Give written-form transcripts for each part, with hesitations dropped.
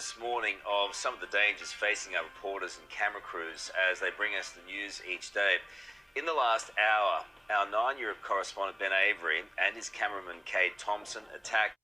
this morning of some of the dangers facing our reporters and camera crews as they bring us the news each day. In the last hour, our 9 Europe correspondent Ben Avery and his cameraman Kate Thompson attacked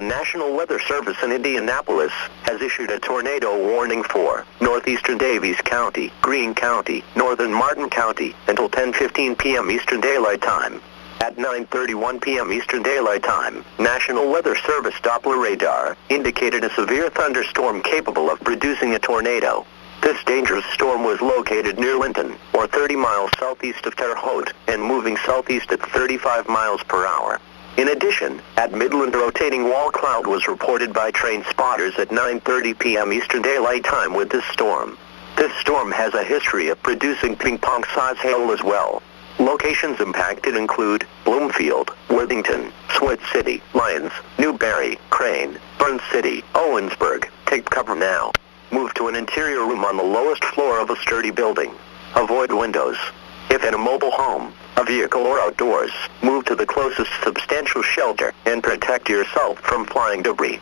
The National Weather Service in Indianapolis has issued a tornado warning for northeastern Davies County, Greene County, northern Martin County until 10:15 p.m. Eastern Daylight Time. At 9:31 p.m. Eastern Daylight Time, National Weather Service Doppler radar indicated a severe thunderstorm capable of producing a tornado. This dangerous storm was located near Linton, or 30 miles southeast of Terre Haute, and moving southeast at 35 miles per hour. In addition, at Midland, a rotating wall cloud was reported by train spotters at 9:30 p.m. Eastern Daylight Time with this storm. This storm has a history of producing ping-pong-size hail as well. Locations impacted include Bloomfield, Worthington, Swift City, Lyons, Newberry, Crane, Burns City, Owensburg. Take cover now. Move to an interior room on the lowest floor of a sturdy building. Avoid windows. If in a mobile home, a vehicle, or outdoors, move to the closest substantial shelter and protect yourself from flying debris.